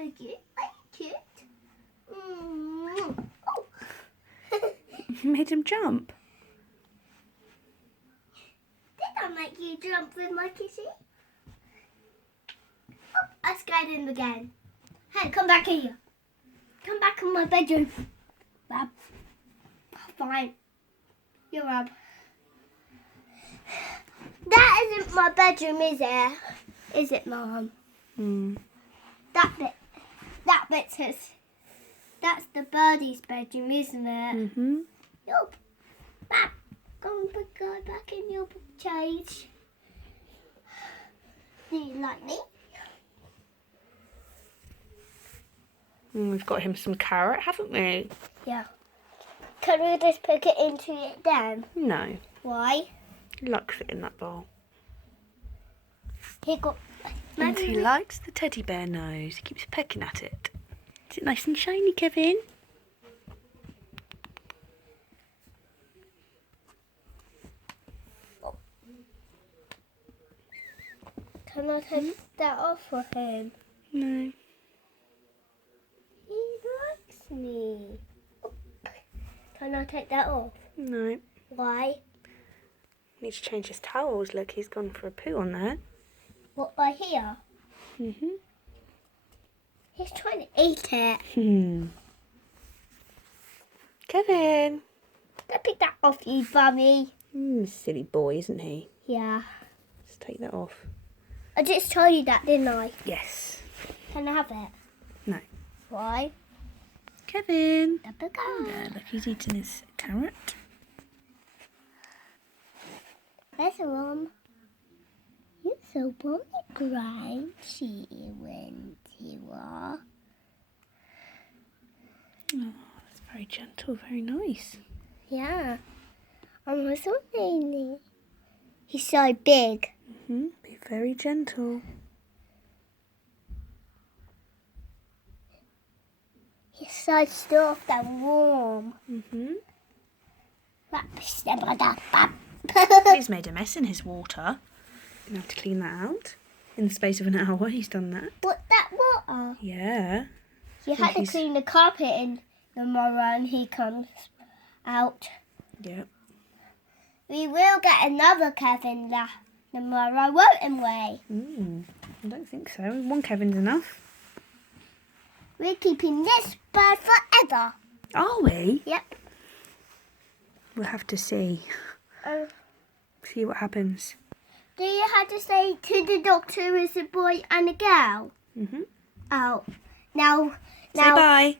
so cute. Are you cute? Oh. You made him jump. Did I make you jump with my kissy? Oh, I scared him again. Hey, come back here. Come back in my bedroom. Rab. Fine. You're Rab. That isn't my bedroom, is it? Is it, Mum? That bit's his. That's the birdie's bedroom, isn't it? Yup. Bab, go back in your cage. Do you like me? We've got him some carrot, haven't we? Yeah. Can we just pick it into it then? No. Why? Luck fit in that bowl. He got. And he likes the teddy bear nose. He keeps pecking at it. Is it nice and shiny, Kevin? Can I take that off for him? No. He likes me. Can I take that off? No. Why? Needs to change his towels. Look, he's gone for a poo on there. What, by here? He's trying to eat it. Kevin. Don't pick that off, you bummy. Silly boy, isn't he? Yeah. Let's take that off. I just told you that, didn't I? Yes. Can I have it? No. Why? Kevin. The bigger. There, look, he's eating his carrot. There's a Mum. You're so pomegranate when you are. Oh, it's very gentle, very nice. Yeah. I'm so nearly. He's so big. Be very gentle. He's so soft and warm. He's made a mess in his water. Gonna have to clean that out. In the space of an hour, he's done that. What, that water? Yeah. You had to clean the carpet in tomorrow and he comes out. Yep. We will get another Kevin tomorrow, won't we? I don't think so. One Kevin's enough. We're keeping this bird forever. Are we? Yep. We'll have to see. See what happens. Do you have to say to the doctor is a boy and a girl? Oh. Now. Say bye.